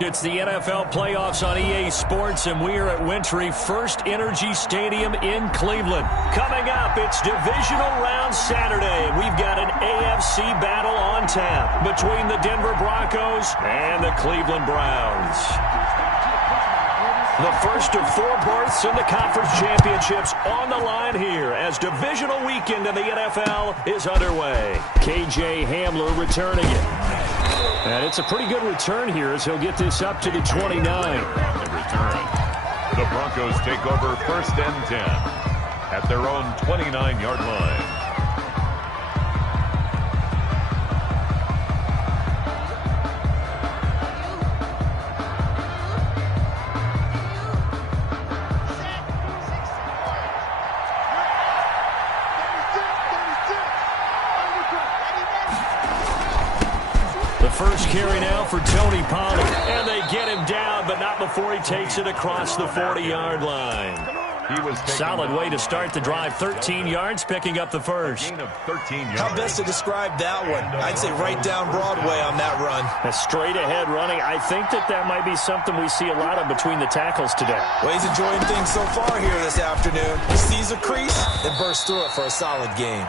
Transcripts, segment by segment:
It's the NFL playoffs on EA Sports, and we are at Wintry First Energy Stadium in Cleveland. Coming up, it's Divisional Round Saturday, and we've got an AFC battle on tap between the Denver Broncos and the Cleveland Browns. The first of 4 berths in the conference championships on the line here as divisional weekend in the NFL is underway. KJ Hamler returning it. And it's a pretty good return here as he'll get this up to the 29. The return. The Broncos take over first and 10 at their own 29-yard line. First carry now for Tony Pollard. And they get him down, but not before he takes it across the 40-yard line. Solid way to start the drive. 13 yards, picking up the first. How best to describe that one? I'd say right down Broadway on that run. A straight ahead running. I think that might be something we see a lot of between the tackles today. Well, he's enjoying things so far here this afternoon. He sees a crease and bursts through it for a solid gain.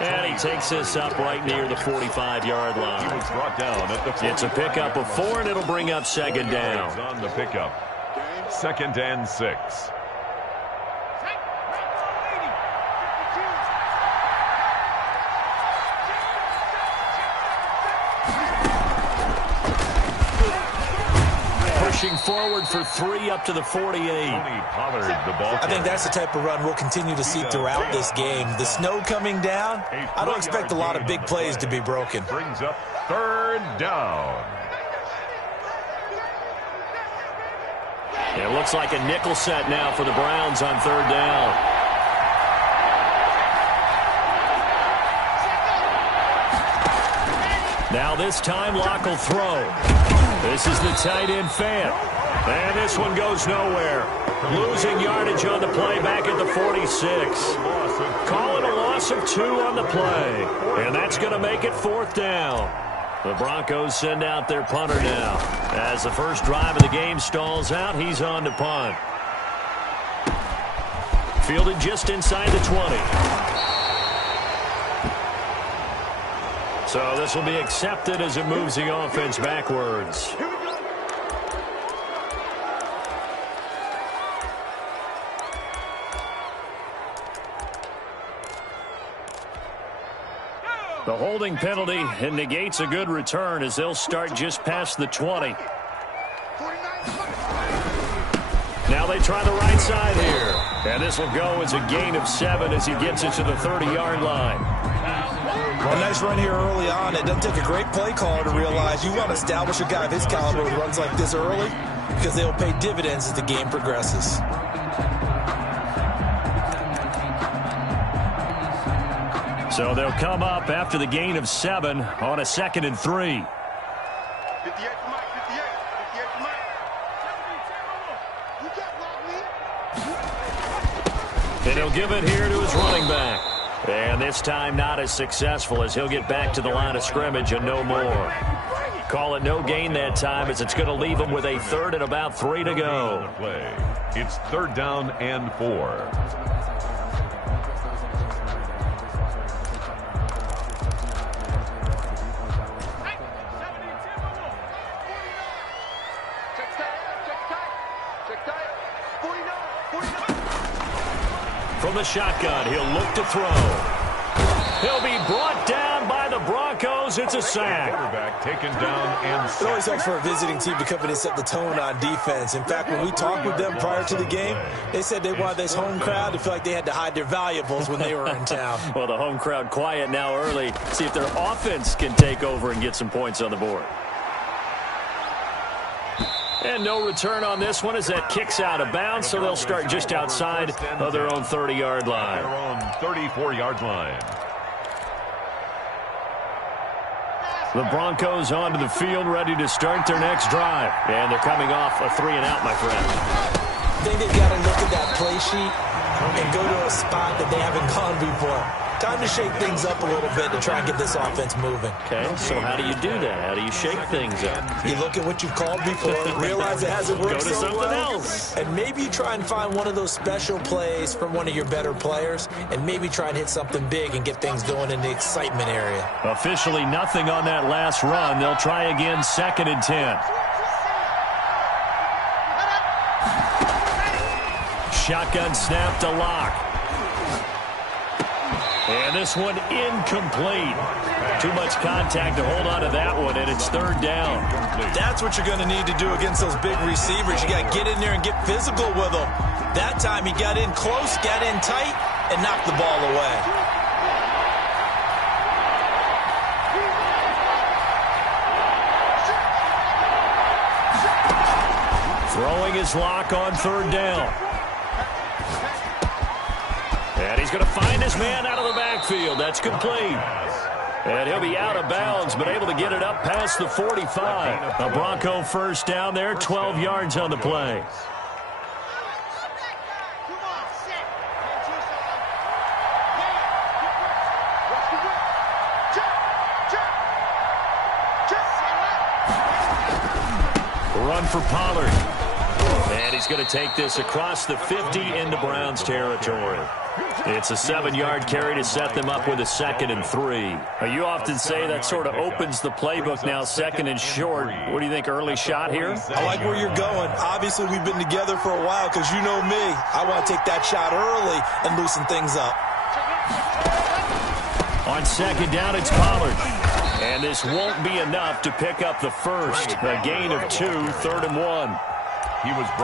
And he takes this up right near the 45-yard line. He was brought down at the It's a pickup of 4, and it'll bring up second down. On the pickup. 2nd and 6. Pushing forward for 3 up to the 48. Pollard, the ball. I think that's the type of run we'll continue to see throughout this game. The snow coming down, I don't expect a lot of big plays to be broken. Brings up 3rd down. It looks like a nickel set now for the Browns on 3rd down. Now this time Locke will throw. This is the tight end fan. And this one goes nowhere. Losing yardage on the play back at the 46. Calling a loss of 2 on the play. And that's going to make it 4th down. The Broncos send out their punter now. As the first drive of the game stalls out, he's on to punt. Fielded just inside the 20. So this will be accepted as it moves the offense backwards. The holding penalty and negates a good return as they'll start just past the 20. Now they try the right side here. And this will go as a gain of 7 as he gets it to the 30-yard line. A nice run here early on. It doesn't take a great play caller to realize you want to establish a guy of his caliber who runs like this early because they'll pay dividends as the game progresses. So they'll come up after the gain of 7 on a 2nd and 3. And he'll give it here to his running back. And this time not as successful as he'll get back to the line of scrimmage and no more. Call it no gain that time as it's going to leave him with a 3rd and about 3 to go. It's 3rd down and 4. From the shotgun, he'll look to throw. He'll be brought down by the Broncos. It's a sack. Quarterback taken down and It always helps for a visiting team to come in and set the tone on defense. In fact, when we talked with them prior to the game, they said they wanted this home crowd to feel like they had to hide their valuables when they were in town. Well, the home crowd quiet now early. See if their offense can take over and get some points on the board. And no return on this one as that kicks out of bounds, so they'll start just outside of their own 30-yard line. Their own 34-yard line. The Broncos onto the field, ready to start their next drive. And they're coming off a 3-and-out, my friend. I think they've got to look at that play sheet and go to a spot that they haven't gone before. Time to shake things up a little bit to try and get this offense moving. Okay, so how do you do that? How do you shake things up? You look at what you've called before, realize it hasn't worked Go to so something well, else. and maybe you try and find one of those special plays from one of your better players, and maybe try and hit something big and get things going in the excitement area. Officially nothing on that last run. They'll try again, 2nd and 10. Shotgun snap to Locke. And this one incomplete. Too much contact to hold on to that one, and it's 3rd down. That's what you're going to need to do against those big receivers. You got to get in there and get physical with them. That time he got in close, got in tight, and knocked the ball away. Throwing his Locke on 3rd down. And he's going to find his man out of the backfield. That's complete. And he'll be out of bounds, but able to get it up past the 45. A Bronco first down there, 12 yards on the play. Run for Pollard. And he's going to take this across the 50 into Browns territory. It's a 7-yard carry to set them up with a 2nd and 3. You often say that sort of opens the playbook now, 2nd and short. What do you think, early shot here? I like where you're going. Obviously, we've been together for a while because you know me. I want to take that shot early and loosen things up. On 2nd down, it's Pollard. And this won't be enough to pick up the first. A gain of 2, 3rd and 1.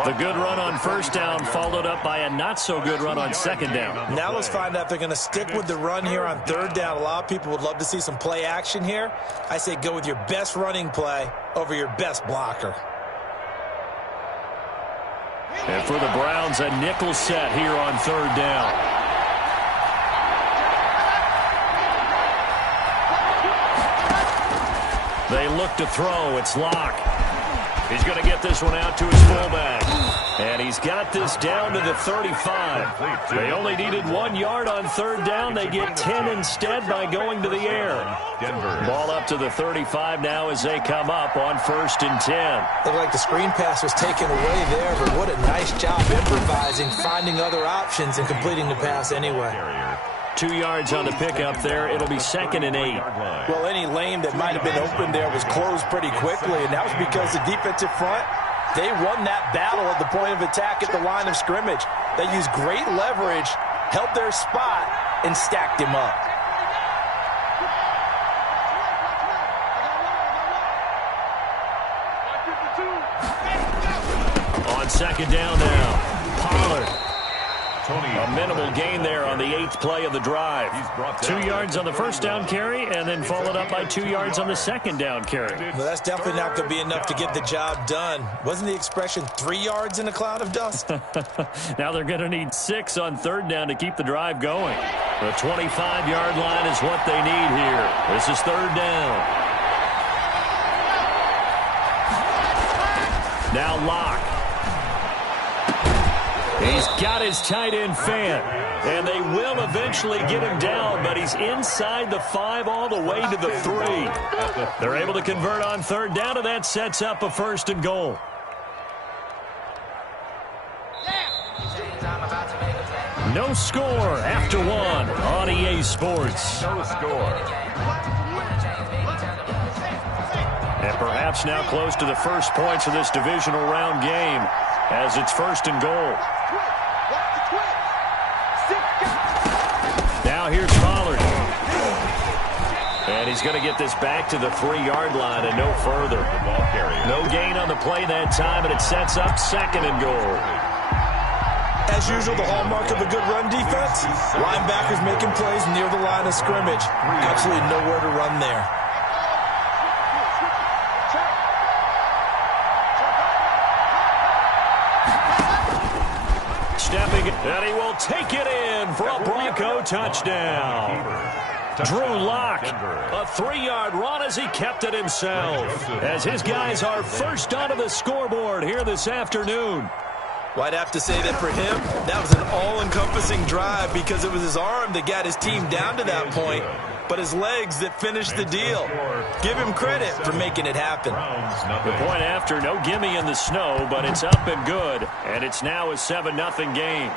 The good run on 1st down followed up by a not-so-good run on 2nd down. Now let's find out if they're going to stick with the run here on 3rd down. A lot of people would love to see some play action here. I say go with your best running play over your best blocker. And for the Browns, a nickel set here on 3rd down. They look to throw. It's Locke. He's going to get this one out to his fullback. And he's got this down to the 35. They only needed 1 yard on 3rd down. They get 10 instead by going to the air. Ball up to the 35 now as they come up on 1st and 10. Looked like the screen pass was taken away there, but what a nice job improvising, finding other options, and completing the pass anyway. 2 yards on the pickup there. It'll be 2nd and 8. Well, any lane that might have been open there was closed pretty quickly, and that was because the defensive front, they won that battle at the point of attack at the line of scrimmage. They used great leverage, held their spot, and stacked him up. On 2nd down now, Pollard. A minimal gain there on the 8th play of the drive. 2 yards on the 1st down carry, and then followed up by 2 yards on the 2nd down carry. Well, that's definitely not going to be enough to get the job done. Wasn't the expression 3 yards in a cloud of dust? Now they're going to need 6 on 3rd down to keep the drive going. The 25-yard line is what they need here. This is 3rd down. Now Locke. He's got his tight end Fant, and they will eventually get him down, but he's inside the 5 all the way to the 3. They're able to convert on 3rd down, and that sets up a 1st and goal. No score after 1 on EA Sports. No score. And perhaps now close to the first points of this divisional round game as it's 1st and goal. Now here's Pollard. And he's going to get this back to the 3-yard line and no further. No gain on the play that time, and it sets up 2nd and goal. As usual, the hallmark of a good run defense, linebackers making plays near the line of scrimmage. Absolutely nowhere to run there. Stepping, and he will take it in for a Bronco touchdown. Drew Locke, a 3-yard run as he kept it himself. As his guys are first onto the scoreboard here this afternoon. Well, I'd have to say that for him, that was an all-encompassing drive because it was his arm that got his team down to that point, but his legs that finished the deal. Give him credit for making it happen. The point after, no gimme in the snow, but it's up and good, and it's now a 7-0 game.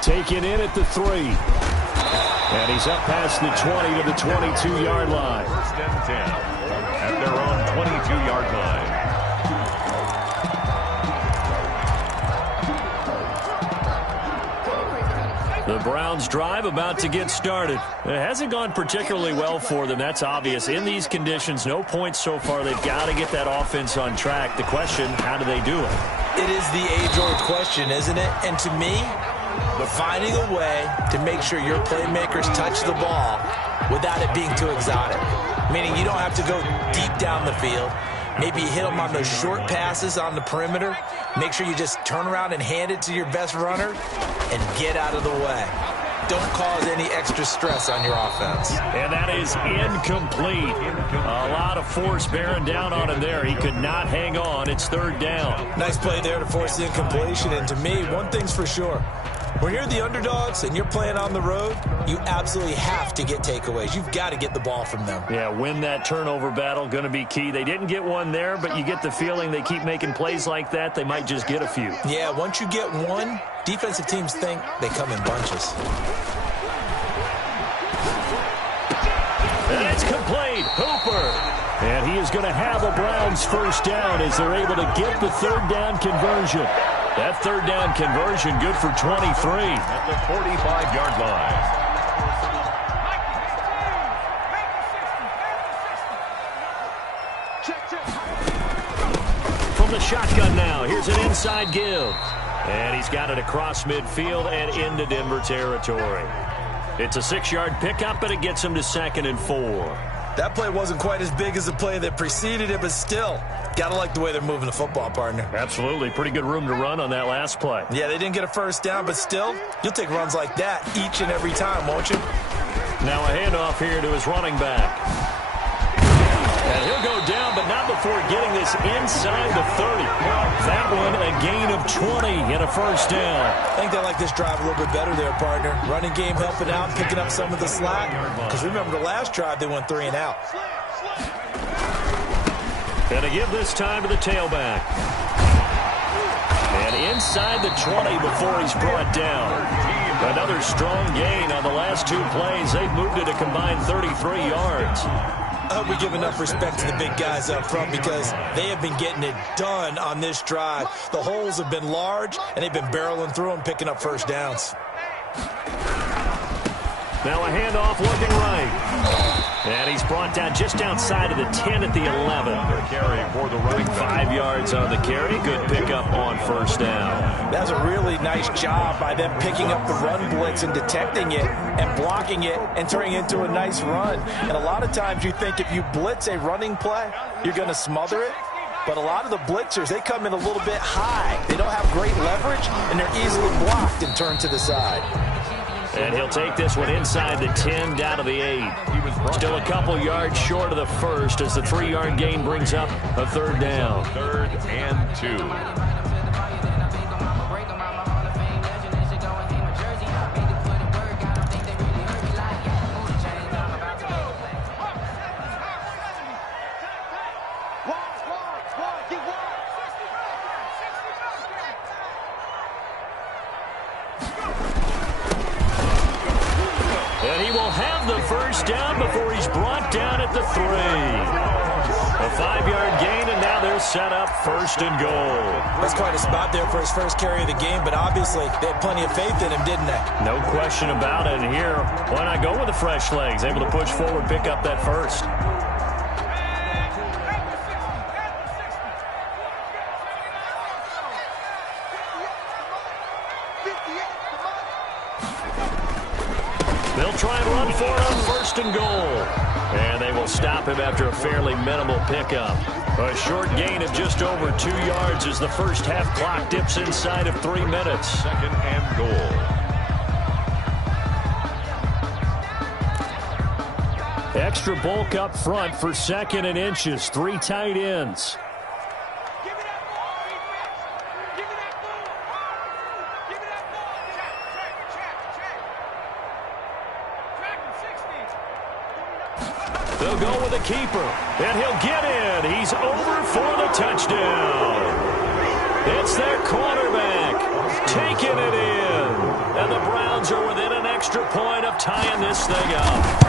Taken in at the 3. And he's up past the 20 to the 22-yard line. First and 10 at their own 22-yard line. The Browns drive about to get started. It hasn't gone particularly well for them. That's obvious. In these conditions, no points so far. They've got to get that offense on track. The question, how do they do it? It is the age-old question, isn't it? And to me, finding a way to make sure your playmakers touch the ball without it being too exotic. Meaning you don't have to go deep down the field. Maybe you hit them on those short passes on the perimeter. Make sure you just turn around and hand it to your best runner and get out of the way. Don't cause any extra stress on your offense. And that is incomplete. A lot of force bearing down on him there. He could not hang on. It's 3rd down. Nice play there to force the incompletion. And to me, one thing's for sure. When you're the underdogs and you're playing on the road, you absolutely have to get takeaways. You've got to get the ball from them. Yeah, win that turnover battle, going to be key. They didn't get one there, but you get the feeling they keep making plays like that, they might just get a few. Yeah, once you get one, defensive teams think they come in bunches. And it's complete. Hooper. And he is going to have a Browns first down as they're able to get the 3rd down conversion. That 3rd down conversion good for 23. At the 45-yard line. From the shotgun now, here's an inside give. And he's got it across midfield and into Denver territory. It's a 6-yard pickup, but it gets him to 2nd and 4. That play wasn't quite as big as the play that preceded it, but still, got to like the way they're moving the football, partner. Absolutely. Pretty good room to run on that last play. Yeah, they didn't get a first down, but still, you'll take runs like that each and every time, won't you? Now a handoff here to his running back. And he'll go down, but not before getting this inside the 30. That one a gain of 20 and a first down. I think they like this drive a little bit better there, partner. Running game helping out, picking up some of the slack. Because remember, the last drive, they went 3 and out. And to give this time to the tailback. And inside the 20 before he's brought down. Another strong gain on the last 2 plays. They've moved it a combined 33 yards. I hope we give enough respect to the big guys up front because they have been getting it done on this drive. The holes have been large, and they've been barreling through them, picking up first downs. Now a handoff looking right. And he's brought down just outside of the 10 at the 11. Carry for the running back. 5 yards on the carry. Good pickup on first down. That was a really nice job by them picking up the run blitz and detecting it and blocking it and turning it into a nice run. And a lot of times you think if you blitz a running play, you're going to smother it. But a lot of the blitzers, they come in a little bit high. They don't have great leverage, and they're easily blocked and turned to the side. And he'll take this one inside the 10 down to the 8. Still a couple yards short of the first as the 3-yard gain brings up a 3rd down. 3rd and 2. And he will have the first down before he's brought down at the 3. A 5-yard gain, and now they're set up 1st and goal. That's quite a spot there for his first carry of the game, but obviously they had plenty of faith in him, didn't they? No question about it. And here, why not go with the fresh legs? Able to push forward, pick up that first. They'll try and run for it on 1st and goal. And they will stop him after a fairly minimal pickup. A short gain of just over 2 yards as the first half clock dips inside of 3 minutes. 2nd and goal. Extra bulk up front for 2nd and inches. 3 tight ends. Give me that ball, defense. Give me that the keeper. And he'll get in. He's over for the touchdown. It's their quarterback taking it in. And the Browns are within an extra point of tying this thing up.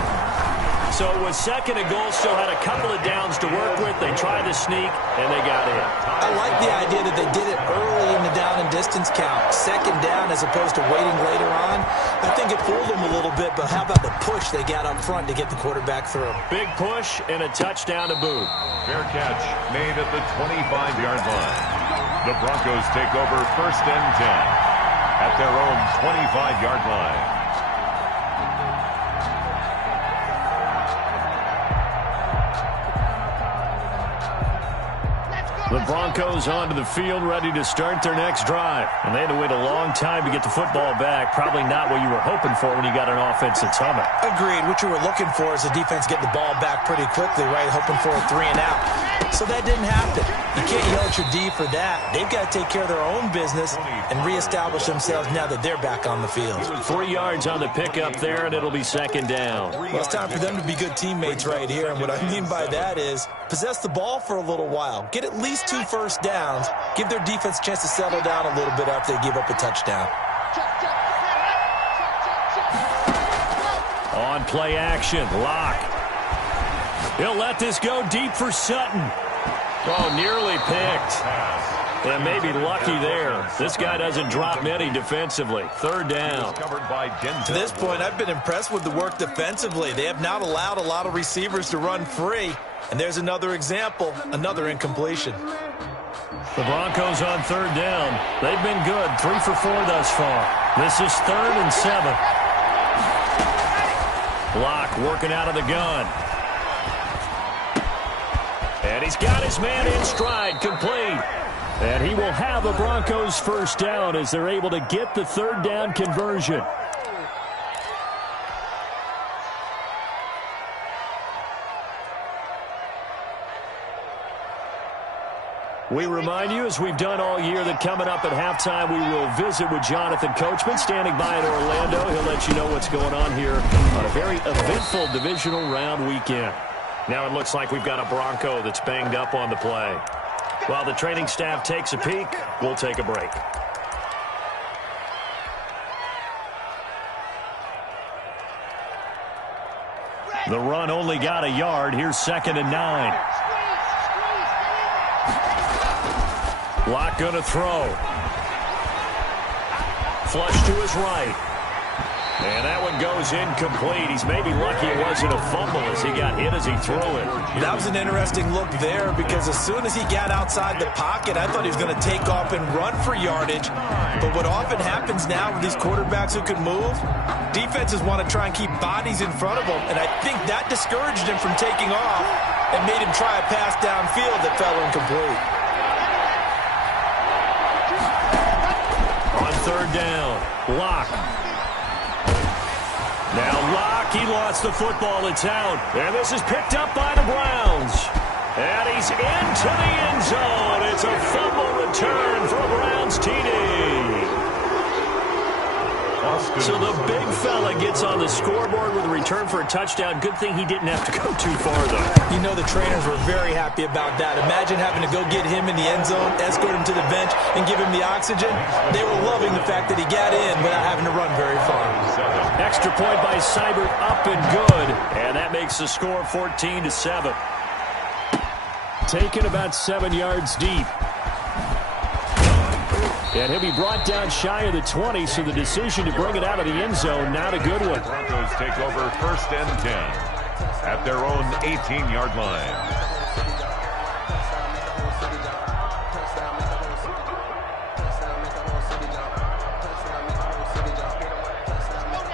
So it was second and goal, still had a couple of downs to work with. They tried to sneak, and they got in. I like the idea that they did it early in the down and distance count. Second down as opposed to waiting later on. I think it fooled them a little bit, but how about the push they got up front to get the quarterback through? Big push and a touchdown to boot. Fair catch made at the 25-yard line. The Broncos take over first and 10 at their own 25-yard line. The Broncos onto the field, ready to start their next drive. And they had to wait a long time to get the football back. Probably not what you were hoping for when you got an offense that's humming. Agreed. What you were looking for is the defense get the ball back pretty quickly, right? Hoping for a 3 and out. So that didn't happen. You can't yell at your D for that. They've got to take care of their own business and reestablish themselves now that they're back on the field. 3 yards on the pickup there, and it'll be second down. Well, it's time for them to be good teammates right here. And what I mean by that is possess the ball for a little while. Get at least 2 first downs. Give their defense a chance to settle down a little bit after they give up a touchdown. On play action, Locke. He'll let this go deep for Sutton. Oh, nearly picked. And maybe lucky there. This guy doesn't drop many defensively. Third down. To this point, I've been impressed with the work defensively. They have not allowed a lot of receivers to run free. And there's another example, another incompletion. The Broncos on third down. They've been good, 3 for 4 thus far. This is 3rd and 7. Locke working out of the gun. And he's got his man in stride, complete. And he will have the Broncos first down as they're able to get the third down conversion. We remind you, as we've done all year, that coming up at halftime, we will visit with Jonathan Coachman, standing by in Orlando. He'll let you know what's going on here on a very eventful divisional round weekend. Now it looks like we've got a Bronco that's banged up on the play. While the training staff takes a peek, we'll take a break. The run only got a yard. Here's 2nd and 9. Locke going to throw. Flush to his right. And that one goes incomplete. He's maybe lucky it wasn't a fumble as he got hit as he threw it. That was an interesting look there because as soon as he got outside the pocket, I thought he was going to take off and run for yardage. But what often happens now with these quarterbacks who can move, defenses want to try and keep bodies in front of them. And I think that discouraged him from taking off and made him try a pass downfield that fell incomplete. On third down, Locke. Now Locke, he lost the football. It's out. And this is picked up by the Browns. And he's into the end zone. It's a fumble return for a Browns TD. So the big fella gets on the scoreboard with a return for a touchdown. Good thing he didn't have to go too far, though. You know the trainers were very happy about that. Imagine having to go get him in the end zone, escort him to the bench, and give him the oxygen. They were loving the fact that he got in without having to run very far. Extra point by Seibert, up and good. And that makes the score 14-7. Taken about 7 yards deep. And he'll be brought down shy of the 20, so the decision to bring it out of the end zone, not a good one. The Broncos take over first and 10 at their own 18-yard line.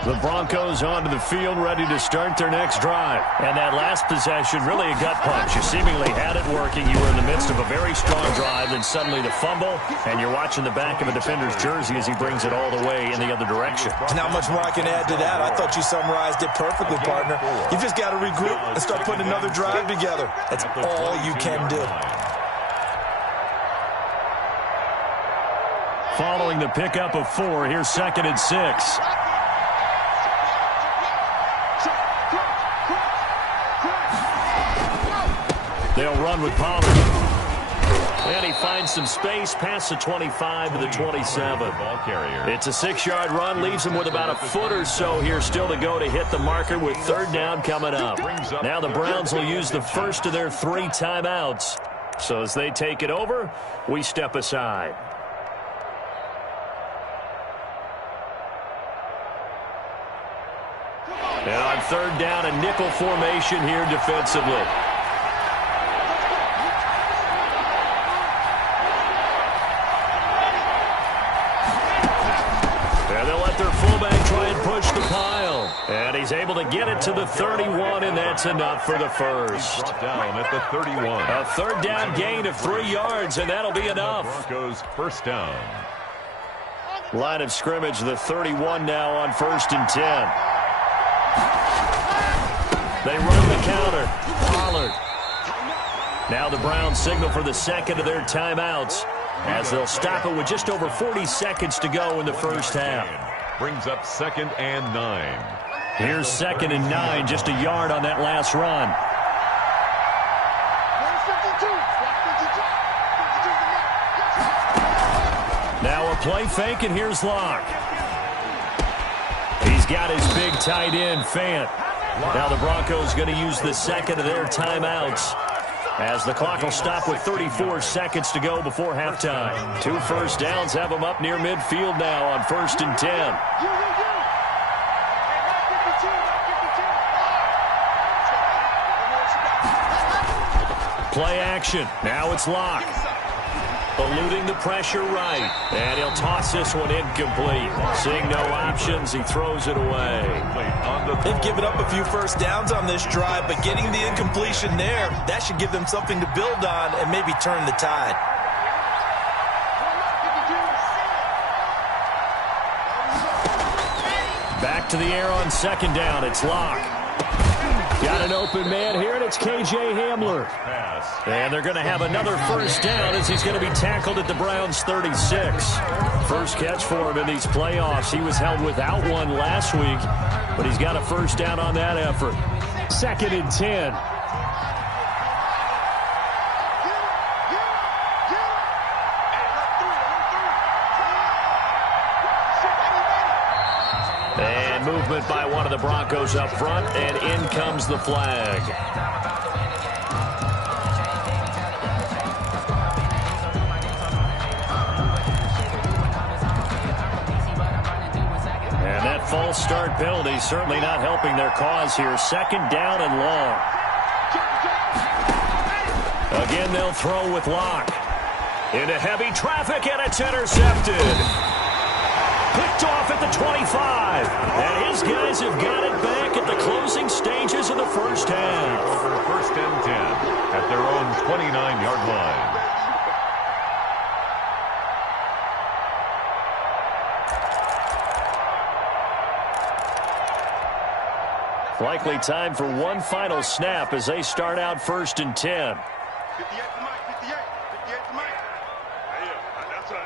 The Broncos onto the field, ready to start their next drive. And that last possession, really a gut punch. You seemingly had it working. You were in the midst of a very strong drive, then suddenly the fumble, and you're watching the back of a defender's jersey as he brings it all the way in the other direction. Not much more I can add to that. I thought you summarized it perfectly, partner. You just got to regroup and start putting another drive together. That's all you can do. Following the pickup of 4, here's 2nd and 6. They'll run with Pollard. And he finds some space past the 25 to the 27. It's a 6-yard run, leaves him with about a foot or so here still to go to hit the marker with third down coming up. Now the Browns will use the first of their 3 timeouts. So as they take it over, we step aside. And on third down, a nickel formation here defensively. And they'll let their fullback try and push the pile. And he's able to get it to the 31, and that's enough for the first. Brought down at the 31. A third down gain of 3 yards, and that'll be enough. Broncos first down. Line of scrimmage, the 31 now on 1st and 10. They run the counter. Pollard. Now the Browns signal for the second of their timeouts as they'll stop it with just over 40 seconds to go in the first half. Brings up 2nd and 9. Here's 2nd and 9, just a yard on that last run. Now a play fake, and here's Locke. He's got his big tight end, Fant. Now the Broncos going to use the second of their timeouts as the clock will stop with 34 seconds to go before halftime. 2 first downs have them up near midfield now on 1st and 10. Play action. Now it's Locke. Eluding the pressure right. And he'll toss this one incomplete. Seeing no options, he throws it away. They've given up a few first downs on this drive, but getting the incompletion there, that should give them something to build on and maybe turn the tide. Back to the air on 2nd down. It's Locke. Got an open man here, and it's K.J. Hamler. And they're going to have another first down as he's going to be tackled at the Browns' 36. First catch for him in these playoffs. He was held without one last week, but he's got a first down on that effort. 2nd and 10. And movement by one of the Broncos up front, and in comes the flag. And that false start penalty certainly not helping their cause here. 2nd down and long. Again, they'll throw with Locke. Into heavy traffic, and it's intercepted. Picked off at the 25. And his guys have got it back at the closing stages of the first half. Over 1st and 10 at their own 29-yard line. Likely time for one final snap as they start out 1st and 10. 58 to Mike, 58 to Mike. That's right.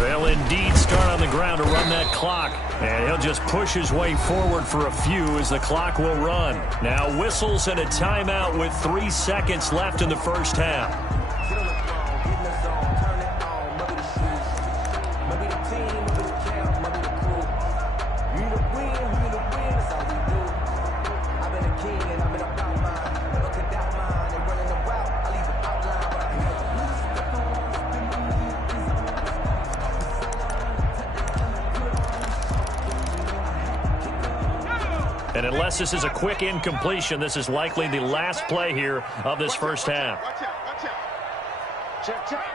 They'll indeed start on the ground to run that clock. And he'll just push his way forward for a few as the clock will run. Now whistles and a timeout with 3 seconds left in the first half. And unless this is a quick incompletion, this is likely the last play here of this first half. Watch out. Check.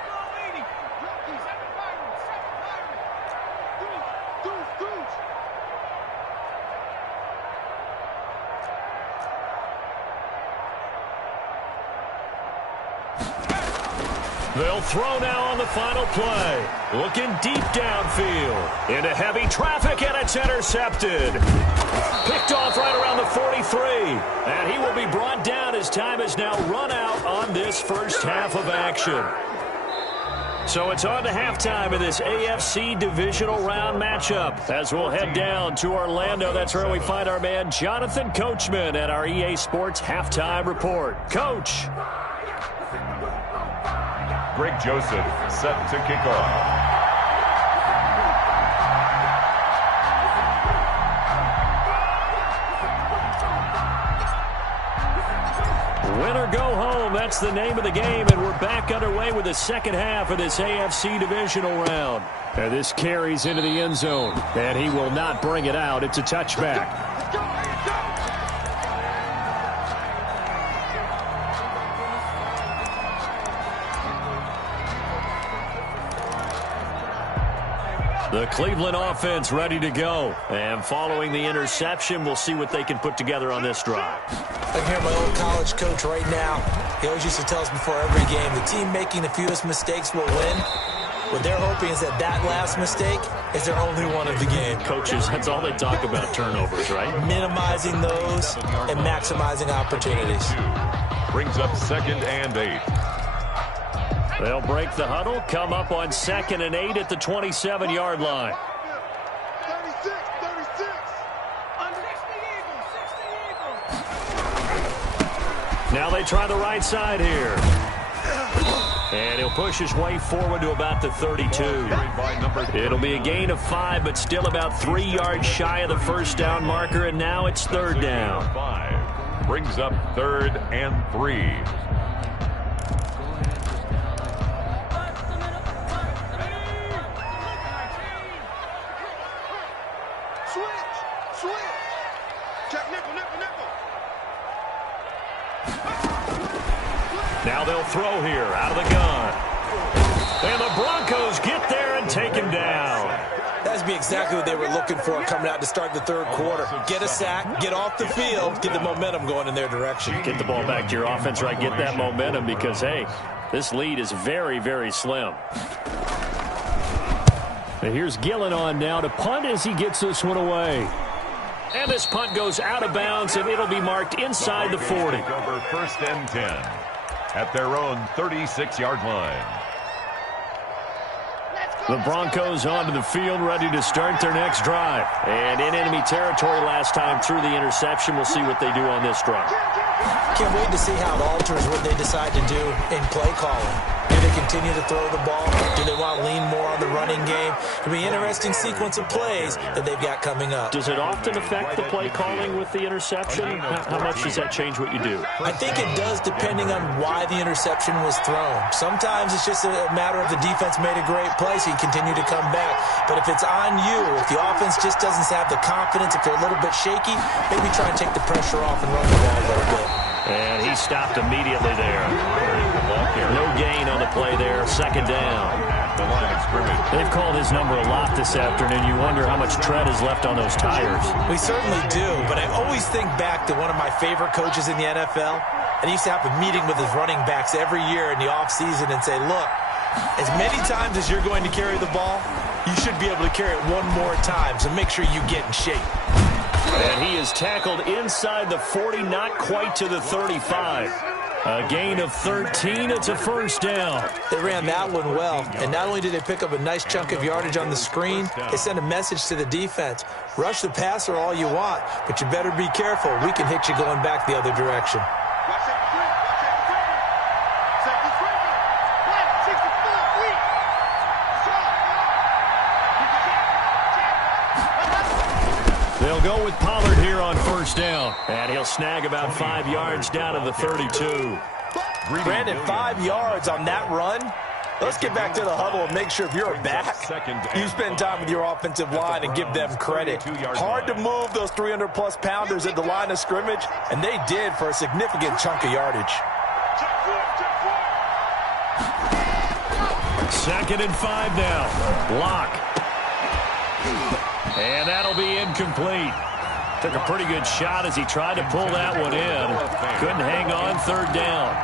They'll throw now on the final play. Looking deep downfield. Into heavy traffic, and it's intercepted. Picked off right around the 43. And he will be brought down as time has now run out on this first half of action. So it's on to halftime of this AFC Divisional Round matchup. As we'll head down to Orlando, that's where we find our man Jonathan Coachman at our EA Sports Halftime Report. Coach. Greg Joseph set to kick off. Win or go home, that's the name of the game, and we're back underway with the second half of this AFC Divisional Round. And this carries into the end zone, and he will not bring it out. It's a touchback. The Cleveland offense ready to go. And following the interception, we'll see what they can put together on this drive. I can hear my old college coach right now. He always used to tell us before every game, the team making the fewest mistakes will win. What they're hoping is that last mistake is their only one of the game. Coaches, that's all they talk about, turnovers, right? Minimizing those and maximizing opportunities. Brings up 2nd and 8. They'll break the huddle, come up on 2nd and 8 at the 27-yard line. 36. Now they try the right side here. And he'll push his way forward to about the 32. It'll be a gain of 5, but still about 3 yards shy of the first down marker, and now it's 3rd down. 5 brings up 3rd and 3. Switch. Check nickel. Now they'll throw here out of the gun. And the Broncos get there and take him down. That'd be exactly what they were looking for coming out to start the third quarter. Get a sack, get off the field, get the momentum going in their direction. Get the ball back to your offense, right? Get that momentum because, hey, this lead is very, very slim. And here's Gillen on now to punt as he gets this one away. And this punt goes out of bounds, and it'll be marked inside the 40. Take over 1st and 10 at their own 36-yard line. The Broncos onto the field, ready to start their next drive. And in enemy territory last time through the interception. We'll see what they do on this drive. Can't wait to see how it alters what they decide to do in play calling. Do they continue to throw the ball? Do they want to lean more on the running game? It'll be an interesting sequence of plays that they've got coming up. Does it often affect the play calling with the interception? How much does that change what you do? I think it does depending on why the interception was thrown. Sometimes it's just a matter of the defense made a great play, so you continue to come back. But if it's on you, if the offense just doesn't have the confidence, if they're a little bit shaky, maybe try and take the pressure off and run the ball a little bit. And he stopped immediately there. No gain on the play there. 2nd down. The line of scrimmage. They've called his number a lot this afternoon. You wonder how much tread is left on those tires. We certainly do, but I always think back to one of my favorite coaches in the NFL. And he used to have a meeting with his running backs every year in the offseason and say, look, as many times as you're going to carry the ball, you should be able to carry it one more time, so make sure you get in shape. And he is tackled inside the 40, not quite to the 35. A gain of 13. It's a 1st down. They ran that one well, and not only did they pick up a nice chunk of yardage on the screen, they sent a message to the defense. Rush the passer all you want, but you better be careful. We can hit you going back the other direction. They'll go with Pollard here on 1st down. And he'll snag about 5 yards down to the 32. Brandon, 5 yards on that run. Let's get back to the huddle and make sure if you're a back, you spend time with your offensive line and give them credit. Hard to move those 300-plus pounders at the line of scrimmage, and they did for a significant chunk of yardage. 2nd and 5 now. Lock. And that'll be incomplete. Took a pretty good shot as he tried to pull that one in. Couldn't hang on. 3rd down.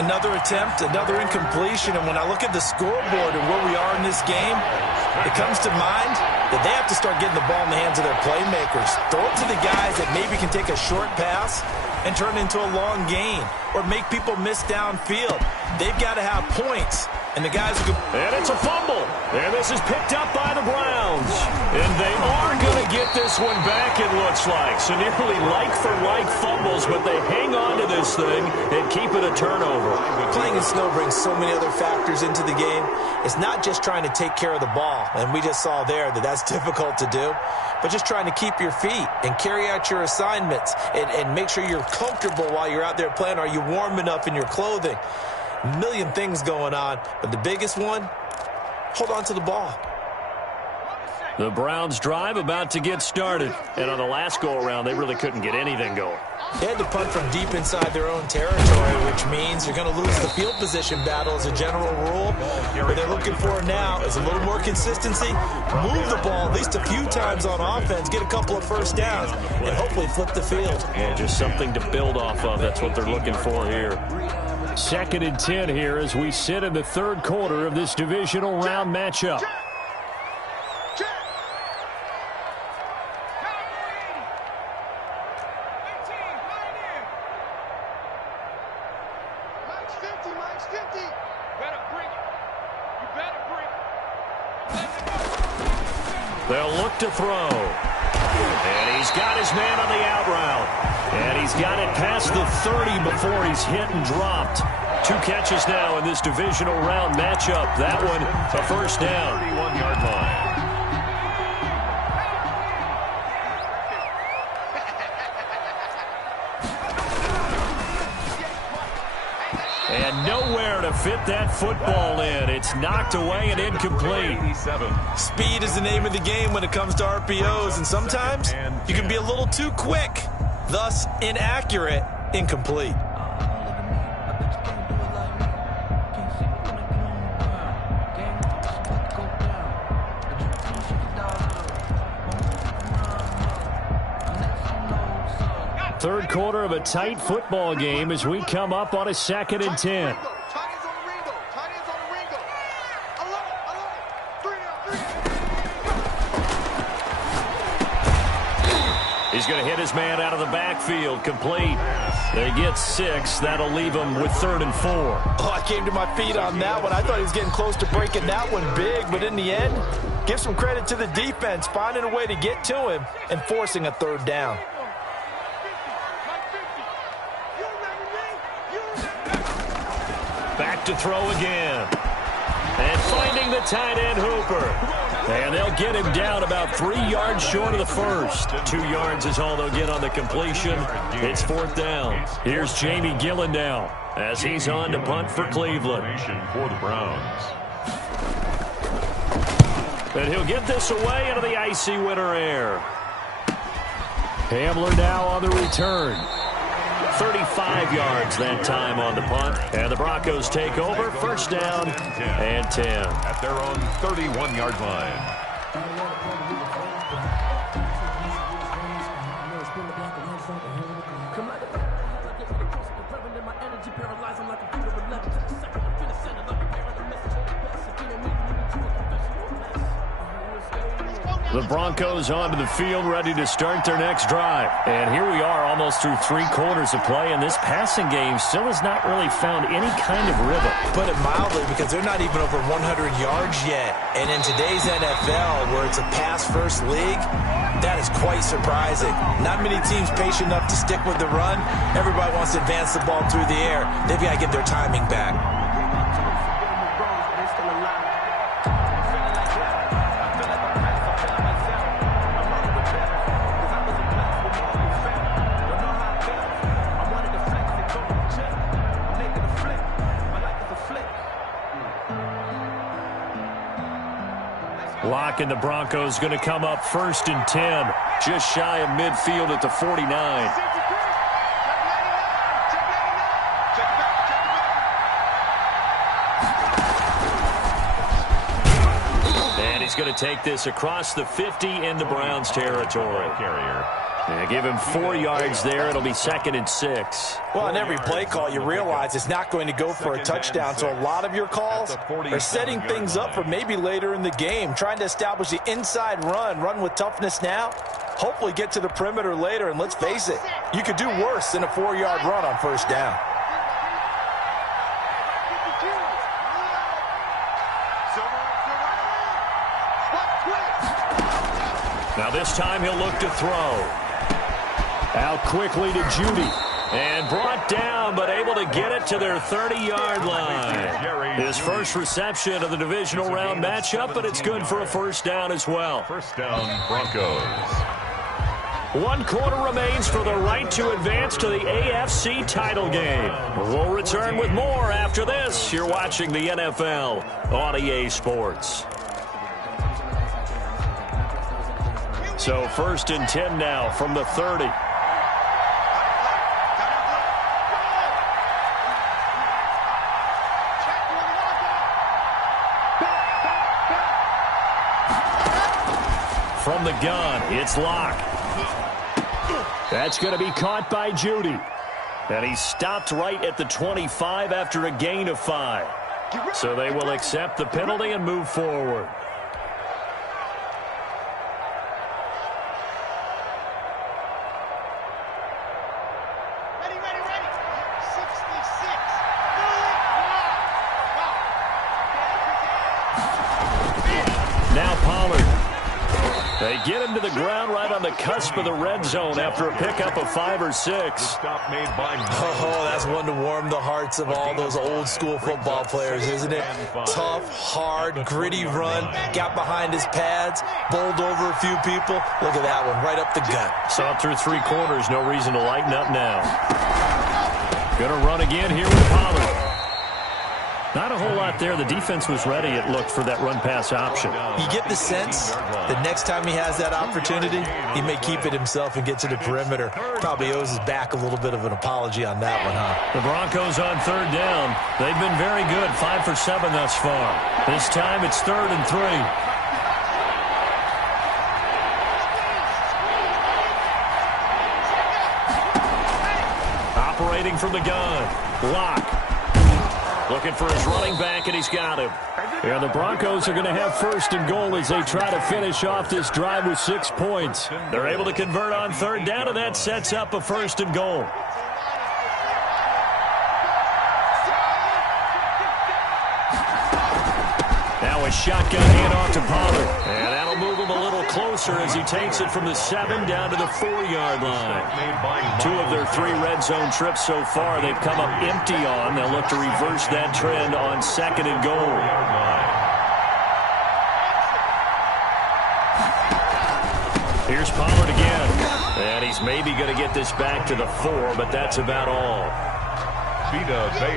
Another attempt, another incompletion. And when I look at the scoreboard and where we are in this game, it comes to mind that they have to start getting the ball in the hands of their playmakers. Throw it to the guys that maybe can take a short pass and turn it into a long gain or make people miss downfield. They've got to have points And the guys who And it's a fumble. And this is picked up by the Browns. And they are going to get this one back, it looks like. So nearly like-for-like fumbles, but they hang on to this thing and keep it a turnover. Playing in snow brings so many other factors into the game. It's not just trying to take care of the ball, and we just saw there that that's difficult to do, but just trying to keep your feet and carry out your assignments and make sure you're comfortable while you're out there playing. Are you warm enough in your clothing? A million things going on, but the biggest one, hold on to the ball. The Browns drive about to get started. And on the last go-around, they really couldn't get anything going. They had to punt from deep inside their own territory, which means you're going to lose the field position battle as a general rule. What they're looking for now is a little more consistency, move the ball at least a few times on offense, get a couple of first downs, and hopefully flip the field. And just something to build off of. That's what they're looking for here. 2nd and 10 here as we sit in the third quarter of this divisional round matchup. They'll look to throw. And he's got his man on the out route. And he's got it past the 30 before he's hit and dropped. 2 catches now in this divisional round matchup. That one, a first down. 31-yard line. And nowhere to fit that football in. It's knocked away and incomplete. Speed is the name of the game when it comes to RPOs, and sometimes you can be a little too quick, thus inaccurate, incomplete. Third quarter of a tight football game as we come up on a 2nd and 10. He's going to hit his man out of the backfield, complete. They get 6. That'll leave him with 3rd and 4. Oh, I came to my feet on that one. I thought he was getting close to breaking that one big, but in the end, give some credit to the defense, finding a way to get to him and forcing a 3rd down. Back to throw again. And finding the tight end Hooper. And they'll get him down about 3 yards short of the first. 2 yards is all they'll get on the completion. It's 4th down. Here's Jamie Gillen now as he's on to punt for Cleveland. For the Browns. And he'll get this away into the icy winter air. Hamler now on the return. 35 yards that time on the punt. And the Broncos take over. First down and 10. At their own 31-yard line. The Broncos onto the field, ready to start their next drive. And here we are, almost through 3 quarters of play, and this passing game still has not really found any kind of rhythm. Put it mildly, because they're not even over 100 yards yet. And in today's NFL, where it's a pass-first league, that is quite surprising. Not many teams patient enough to stick with the run. Everybody wants to advance the ball through the air. They've got to get their timing back. Lock and the Broncos going to come up 1st and 10. Just shy of midfield at the 49. And he's going to take this across the 50 into Browns territory. Carrier. And give him 4 yards there. It'll be 2nd and 6. Well, on every play call, you realize it's not going to go for a touchdown. So a lot of your calls are setting things up for maybe later in the game, trying to establish the inside run with toughness now, hopefully get to the perimeter later. And let's face it, you could do worse than a 4-yard run on first down. Now this time he'll look to throw. Out quickly to Judy. And brought down, but able to get it to their 30-yard line. His first reception of the divisional round matchup, but it's good for a first down as well. First down, Broncos. 1 quarter remains for the right to advance to the AFC title game. We'll return with more after this. You're watching the NFL on EA Sports. So 1st and 10 now from the 30. From the gun, it's Locke. That's going to be caught by Judy. And he stopped right at the 25 after a gain of 5. So they will accept the penalty and move forward. Now Pollard. They get him to the ground right on the cusp of the red zone after a pickup of 5 or 6. Stop made by that's one to warm the hearts of all those old-school football players, isn't it? Tough, hard, gritty run. Got behind his pads, bowled over a few people. Look at that one, right up the gut. Saw it through 3 quarters. No reason to lighten up now. Going to run again here with Pollard. Not a whole lot there. The defense was ready, it looked, for that run-pass option. You get the sense that next time he has that opportunity, he may keep it himself and get to the perimeter. Probably owes his back a little bit of an apology on that one, huh? The Broncos on 3rd down. They've been very good, 5 for 7 thus far. This time it's 3rd and 3. Operating from the gun. Locke. Looking for his running back, and he's got him. Yeah, the Broncos are going to have 1st and goal as they try to finish off this drive with 6 points. They're able to convert on 3rd down, and that sets up a 1st and goal. Now a shotgun handoff to Pollard. And that'll move him a little closer as he takes it from the 7 down to the 4-yard line. 2 of their 3 red zone trips so far they've come up empty on. They'll look to reverse that trend on 2nd and goal. Here's Pollard again. And he's maybe going to get this back to the 4, but that's about all.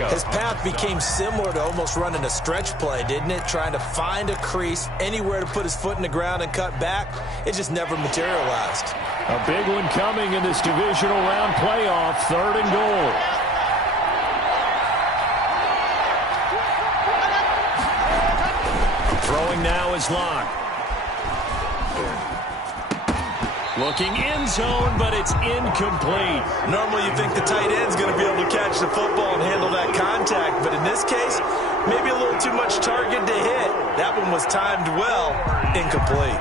His path became similar to almost running a stretch play, didn't it? Trying to find a crease, anywhere to put his foot in the ground and cut back. It just never materialized. A big one coming in this divisional round playoff, 3rd and goal. Throwing now is Locke. Looking end zone, but it's incomplete. Normally you think the tight end's going to be able to catch the football and handle that contact, but in this case, maybe a little too much target to hit. That one was timed well, incomplete.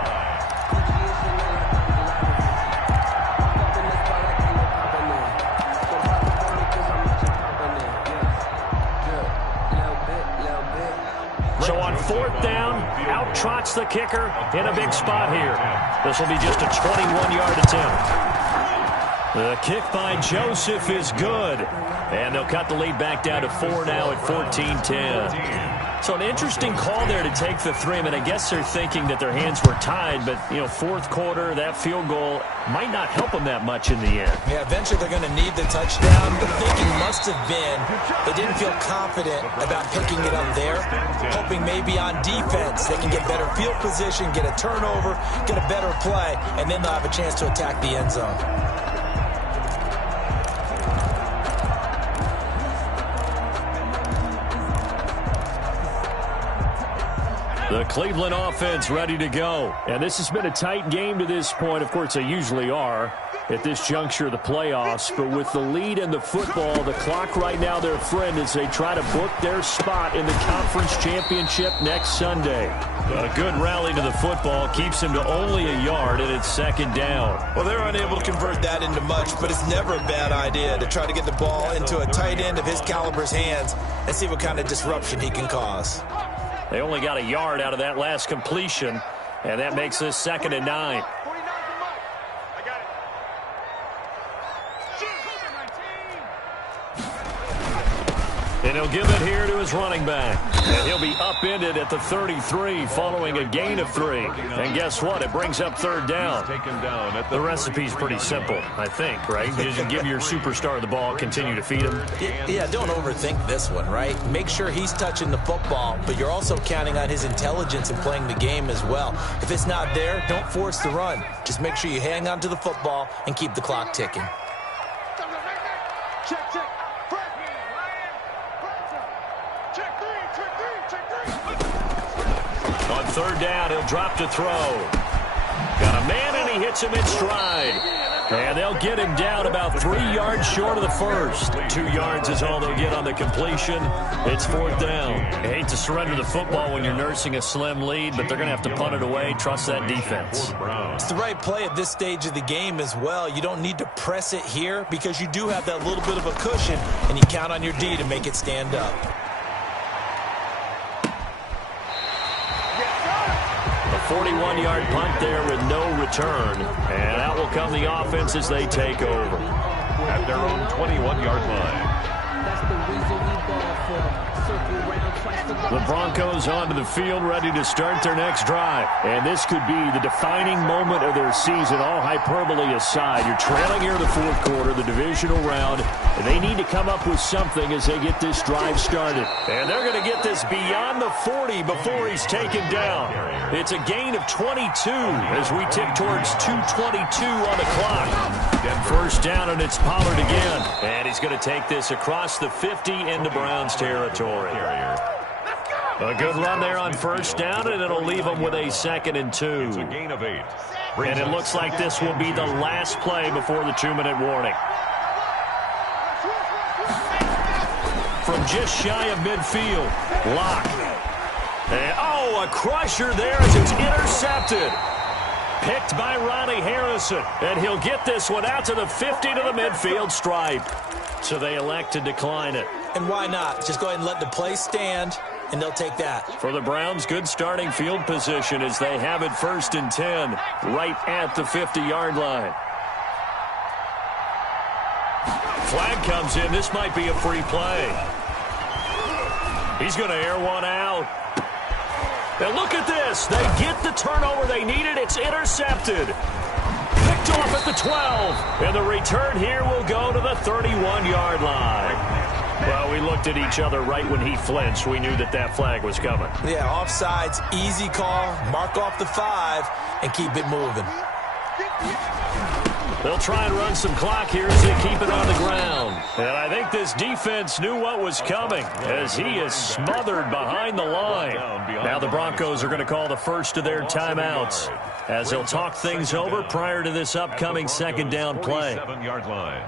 So on 4th down, out trots the kicker in a big spot here. This will be just a 21-yard attempt. The kick by Joseph is good. And they'll cut the lead back down to 4 now at 14-10. So an interesting call there to take the 3. I mean, I guess they're thinking that their hands were tied, but, 4th quarter, that field goal might not help them that much in the end. Yeah, eventually they're going to need the touchdown. The thinking must have been they didn't feel confident about picking it up there, hoping maybe on defense they can get better field position, get a turnover, get a better play, and then they'll have a chance to attack the end zone. The Cleveland offense ready to go. And this has been a tight game to this point. Of course, they usually are at this juncture of the playoffs. But with the lead in the football, the clock right now their friend as they try to book their spot in the conference championship next Sunday. A good rally to the football keeps them to only a yard, and it's 2nd down. Well, they're unable to convert that into much, but it's never a bad idea to try to get the ball into a tight end of his caliber's hands and see what kind of disruption he can cause. They only got a yard out of that last completion, and that makes this 2nd and 9. And he'll give it here to his running back. And he'll be upended at the 33 following a gain of 3. And guess what? It brings up third down. The recipe's pretty simple, I think, right? You just give your superstar the ball, continue to feed him. Yeah, don't overthink this one, right? Make sure he's touching the football, but you're also counting on his intelligence in playing the game as well. If it's not there, don't force the run. Just make sure you hang on to the football and keep the clock ticking. On third down, he'll drop to throw. Got a man, and he hits him in stride. And they'll get him down about 3 yards short of the first. 2 yards is all they'll get on the completion. It's fourth down. You hate to surrender the football when you're nursing a slim lead, but they're going to have to punt it away. Trust that defense. It's the right play at this stage of the game as well. You don't need to press it here because you do have that little bit of a cushion, and you count on your D to make it stand up. A 41-yard punt there with no return. And out will come the offense as they take over. At their own 21-yard line. That's the reason we ball for circle round twice the The Broncos onto the field, ready to start their next drive. And this could be the defining moment of their season, all hyperbole aside. You're trailing here in the fourth quarter, the divisional round, and they need to come up with something as they get this drive started. And they're going to get this beyond the 40 before he's taken down. It's a gain of 22 as we tick towards 2:22 on the clock. First down, and it's Pollard again. And he's going to take this across the 50 into Browns territory. A good run there on first down, and it'll leave them with a 2nd and 2. It's a gain of 8. And it looks like this will be the last play before the 2-minute warning. From just shy of midfield, Locke. And, a crusher there as it's intercepted. Picked by Ronnie Harrison. And he'll get this one out to the 50 to the midfield stripe. So they elect to decline it. And why not? Just go ahead and let the play stand, and they'll take that. For the Browns, good starting field position as they have it 1st and 10 right at the 50-yard line. Flag comes in. This might be a free play. He's going to air one out. And look at this. They get the turnover they needed. It's intercepted. Picked off at the 12. And the return here will go to the 31-yard line. Well, we looked at each other right when he flinched. We knew that that flag was coming. Yeah, offsides, easy call. Mark off the 5 and keep it moving. They'll try and run some clock here as they keep it on the ground. And I think this defense knew what was coming as he is smothered behind the line. Now the Broncos are going to call the first of their timeouts as they'll talk things over prior to this upcoming 2nd down play. 47-yard line.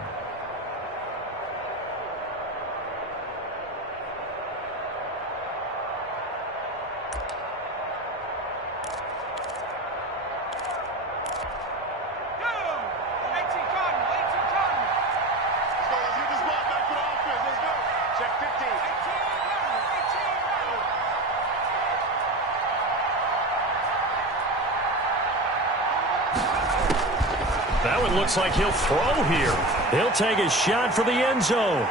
That one looks like he'll throw here. He'll take a shot for the end zone.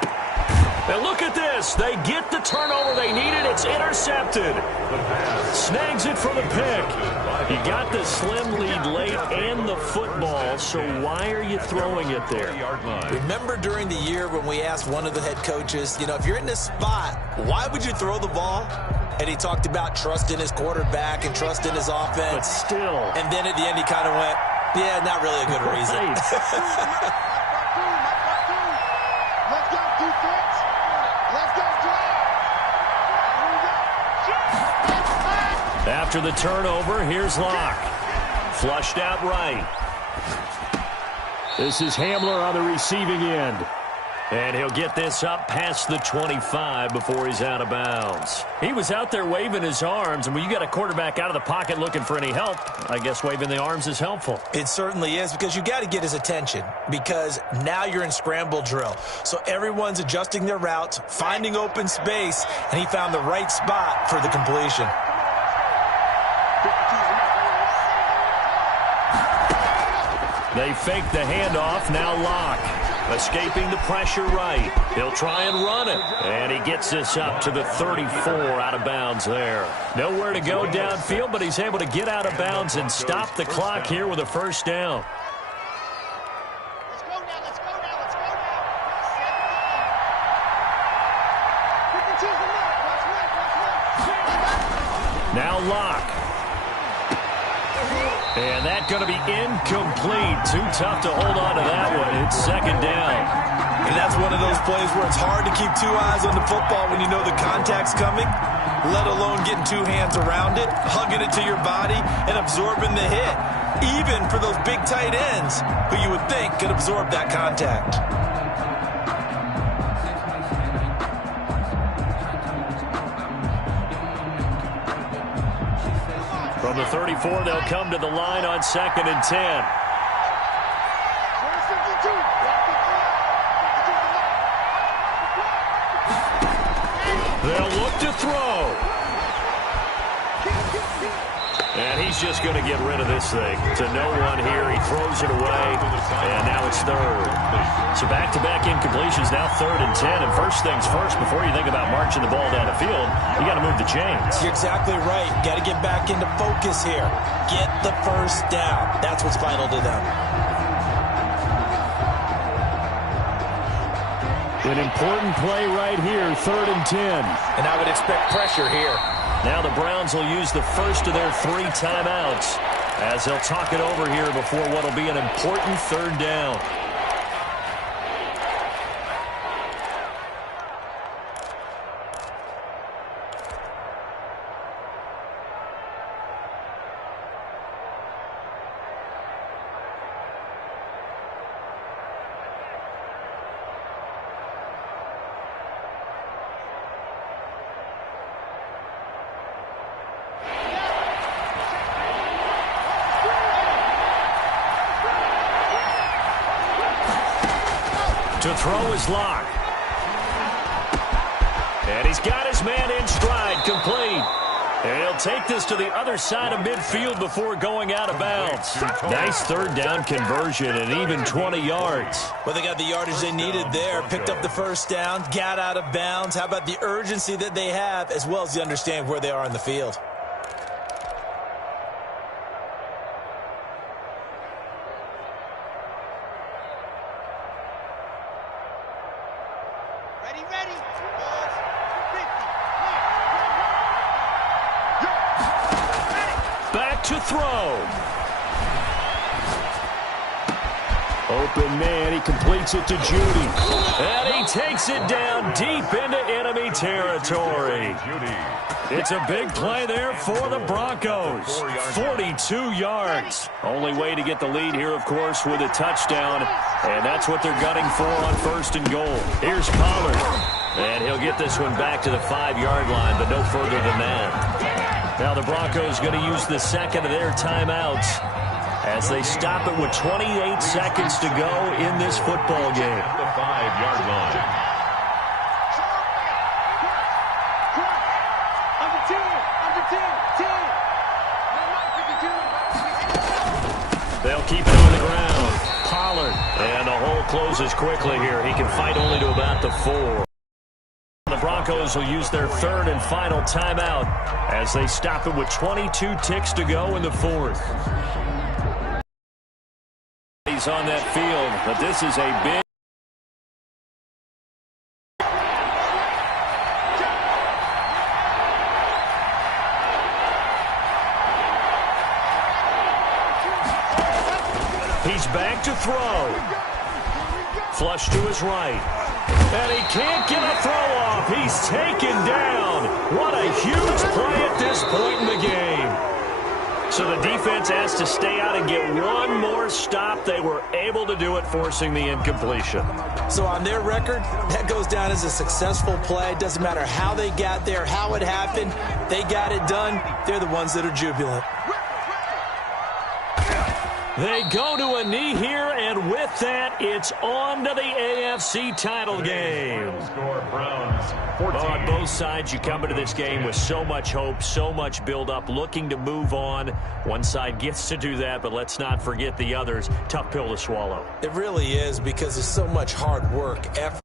And look at this. They get the turnover they needed. It's intercepted. Snags it for the pick. You got the slim lead late and the football, so why are you throwing it there? Remember during the year when we asked one of the head coaches, if you're in this spot, why would you throw the ball? And he talked about trust in his quarterback and trust in his offense. But still. And then at the end he kind of went, yeah, not really a good reason. Let's go, defense. Let's go, drive. After the turnover, here's Locke. Flushed out right. This is Hamler on the receiving end. And he'll get this up past the 25 before he's out of bounds. He was out there waving his arms, and when you got a quarterback out of the pocket looking for any help, I guess waving the arms is helpful. It certainly is, because you got to get his attention, because now you're in scramble drill. So everyone's adjusting their routes, finding open space, and he found the right spot for the completion. They fake the handoff, now Locke. Escaping the pressure right. He'll try and run it. And he gets this up to the 34 out of bounds there. Nowhere to go downfield, but he's able to get out of bounds and stop the clock here with a first down. Now Locke. And that's going to be incomplete. Too tough to hold on to that one. It's second down. And that's one of those plays where it's hard to keep two eyes on the football when you know the contact's coming, let alone getting two hands around it, hugging it to your body, and absorbing the hit. Even for those big tight ends who you would think could absorb that contact. From the 34, they'll come to the line on 2nd and 10. They'll look to throw. And he's just going to get rid of this thing. To no one here. He throws it away. And now it's third. So back-to-back incompletions, now 3rd and 10. And first things first, before you think about marching the ball down the field, you got to move the chains. You're exactly right. Got to get back into focus here. Get the first down. That's what's vital to them. An important play right here, 3rd and 10. And I would expect pressure here. Now the Browns will use the first of their 3 timeouts as they'll talk it over here before what will be an important 3rd down. To throw is Locke. And he's got his man in stride, complete. And he'll take this to the other side of midfield before going out of bounds. Nice 3rd down conversion and even 20 yards. Well, they got the yardage they needed there, picked up the first down, got out of bounds. How about the urgency that they have, as well as the understand where they are in the field. To throw. Open man, he completes it to Judy. And he takes it down deep into enemy territory. It's a big play there for the Broncos. 42 yards. Only way to get the lead here, of course, with a touchdown. And that's what they're gunning for on 1st and goal. Here's Pollard. And he'll get this one back to the 5-yard line, but no further than that. Now the Broncos going to use the second of their timeouts as they stop it with 28 seconds to go in this football game. The 5-yard line. They'll keep it on the ground. Pollard. And the hole closes quickly here. He can fight only to about the 4. The Broncos will use their 3rd and final timeout as they stop it with 22 ticks to go in the 4th. He's on that field, but this is a big... He's back to throw. Flush to his right. And he can't get a throw off. He's taken down. What a huge play at this point in the game. So the defense has to stay out and get one more stop. They were able to do it, forcing the incompletion. So on their record, that goes down as a successful play. Doesn't matter how they got there, how it happened. They got it done. They're the ones that are jubilant. They go to a knee here, and with that, it's on to the AFC title game. Score Browns 14. On both sides, you come into this game with so much hope, so much build-up, looking to move on. One side gets to do that, but let's not forget the others. Tough pill to swallow. It really is, because there's so much hard work, effort.